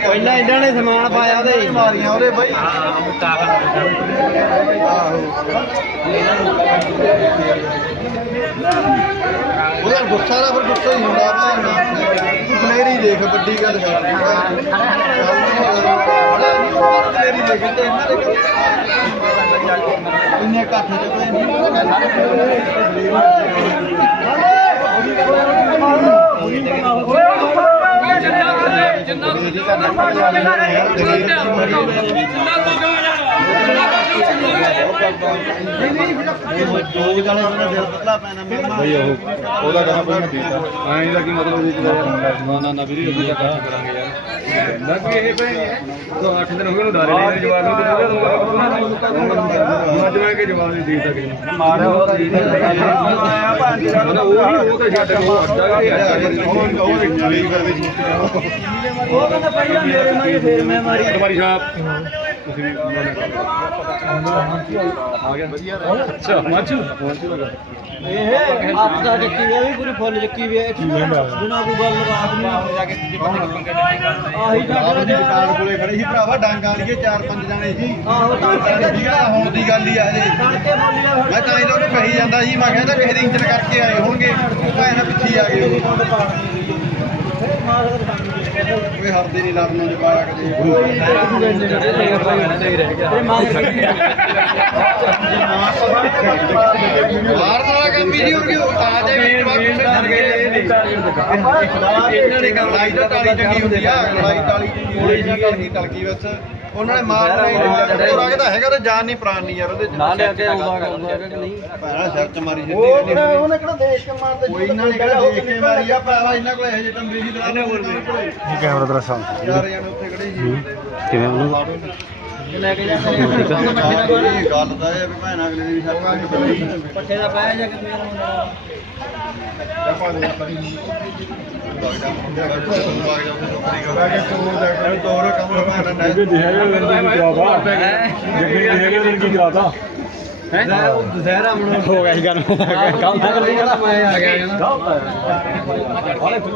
ਪਹਿਲਾਂ ਇਹਨਾਂ ਨੇ ਸਮਾਨ ਪਾਇਆ ਉਹਦੇ ਮਾਰੀਆਂ ਉਹਦੇ ਬਾਈ ਉਹਦਾ ਗੁੱਸਾ ਦਾ ਫਿਰ ਗੁੱਸਾ ਹੀ ਹੁੰਦਾ ਭਾਵੇਂ ਤੂੰ ਫਲੇਰੀ ਦੇਖ ਵੱਡੀ ਗੱਲ ਕਰ ਫਲੇਰੀ ਦੇਖ ਤੇ ਇਹਨਾਂ ਦੇ ਇੰਨੇ ਇਕੱਠ ਚ ਕੋਈ ਦੋ ਜਾਣੇ ਜਿਹੜਾ ਦਿਲ ਪਤਲਾ ਪੈਣਾ ਬਈ ਉਹ ਉਹਦਾ ਕਹਾਂ ਪਹਿਲਾਂ ਪੀਤਾ ਐਂ ਦਾ ਕੀ ਮਤਲਬ ਜੀ ਯਾਰ ਨਾ ਨਾ ਨਾ ਵੀਰੇ ਅਸੀਂ ਤਾਂ ਕੰਮ ਕਰਾਂਗੇ। ਬਾਕੀ ਇਹ ਭਈ ਦੋ 8 ਦਿਨ ਹੋ ਗਏ ਉਹਨੂੰ ਡਾਰੇ ਨਹੀਂ ਜਵਾਬ ਨਹੀਂ ਦਿੱਤਾ ਅੱਜ ਮੈਂ ਕਿ ਜਵਾਬ ਨਹੀਂ ਦੇ ਸਕਦੇ। ਮਾਰਿਆ ਉਹਦਾ ਜੀ। ਆਇਆ ਭਾਂ ਜੀ। ਉਹ ਉਹ ਤਾਂ ਛੱਡ ਕੇ ਉਹ ਅੱਡਾ ਵੀ ਉਹ ਕਹਿੰਦਾ ਪਹਿਲਾਂ ਮੇਰੇ ਮਾਰੀ ਫੇਰ ਮੈਂ ਮਾਰੀ। ਤੁਹਾਡੀ ਸਾਹਿਬ। ਤੁਸੀਂ ਵੀ ਆ ਗਿਆ। ਵਧੀਆ ਅੱਛਾ ਮਾਚੂ ਮਾਚੂ ਲਗਾ ਇਹ ਹੱਥ ਦਾ ਚੱਕੀ ਵੀ ਆ ਵੀ ਪੂਰੀ ਫੁੱਲ ਚੱਕੀ ਵੀ ਹੈ। ਬਿਨਾ ਕੋਈ ਗੱਲ ਬਾਤ ਨਹੀਂ ਜਾ ਕੇ ਪੰਗੇ ਨਹੀਂ ਆਹੀ ਦੁਕਾਨ ਕੋਲੇ ਖੜੇ ਸੀ ਭਰਾਵਾ ਡਾਂਗਾ ਲਈਏ ਚਾਰ ਪੰਜ ਜਾਣੇ ਸੀ। ਆਹੋ ਤਾਂ ਹੁਣ ਦੀ ਗੱਲ ਹੀ ਆ ਇਹ ਮੈਂ ਤਾਂ ਕਹੀ ਜਾਂਦਾ ਸੀ ਮੈਂ ਕਹਿੰਦਾ ਕਿਸੇ ਦੇ ਇੰਜਨ ਕਰਕੇ ਆਏ ਹੋਣਗੇ। ਭਾਵੇਂ ਨਾ ਪਿੱਛੇ ਆ ਗਏ। ਉਹ। ਕੋਈ ਹਰਦੇ ਨਹੀਂ ਲੜਨ ਨੂੰ ਕਦੇ। ਬਾਹਰ ਦਾ ਕੰਮ ਹੀ ਨਹੀਂ ਹੋਣਗੇ ਆ ਜੇ ਵੀਰ ਬਾਅਦ ਕਿਸੇ ਗਏ ਇਹਨਾਂ ਨੇ ਗੱਲ ਲਾਈ ਤਾਂ ਟਾਲੀ ਚੰਗੀ ਹੁੰਦੀ ਆ, ਲੜਾਈ ਟਾਲੀ ਚੰਗੀ ਹੋਣੀ ਸੀ ਟਲਕੀ ਟਲਕੀ ਬਸ ਉਹਨਾਂ ਨੇ ਮਾਰਨਾ ਹੀ ਨਹੀਂ ਉਹ ਰਗਦਾ ਹੈਗਾ ਤੇ ਜਾਨ ਨਹੀਂ ਪ੍ਰਾਨ ਨਹੀਂ ਯਾਰ ਉਹਦੇ ਚ। ਨਾ ਲਿਆ ਕੇ ਆਉਂਦਾ ਆਉਂਦਾ ਕਿ ਨਹੀਂ? ਭੈਣਾ ਸਿਰ ਚ ਮਾਰੀ ਉਹ ਜਾਂਦੀ ਕਿਹੜਾ ਉਹਨੇ ਕਿਹੜਾ ਦੇਖ ਕੇ ਮਾਰਦੇ ਕੋਈ ਇਹਨਾਂ ਨੇ ਕਿਹੜਾ ਦੇਖ ਕੇ ਮਾਰੀ ਆ ਭਰਾਵਾ ਇਹਨਾਂ ਕੋਲ ਇਹ ਜਿਹੇ ਟੰਬੇ ਦੀ ਦਰਾ ਇਹ ਕੈਮਰਾ ਤੇਰਾ ਸਾਹ ਚਾਰ ਜਣੇ ਉੱਥੇ ਖੜੇ ਸੀ ਕਿਵੇਂ ਉਹਨੂੰ? ਲੈ ਕੇ ਜਾ ਇਹ ਗੱਲ ਤਾਂ ਇਹ ਆ ਵੀ ਭੈਣ ਅਗਲੇ ਦੀ ਪੱਠੇ ਦਾ ਪਾਇਆ ਜਾ ਕੇ ਮੇਰਾ ਮੁੰਡਾ ਤੋਰ ਕੰਮ ਭੈਣ ਨੇ ਦੁਸਹਿਰਾ ਮਨ ਹੋ ਗਿਆ ਸੀ ਗੱਲ ਕੰਮ ਕਰ ਲਈ ਮੈਂ ਆ ਗਿਆ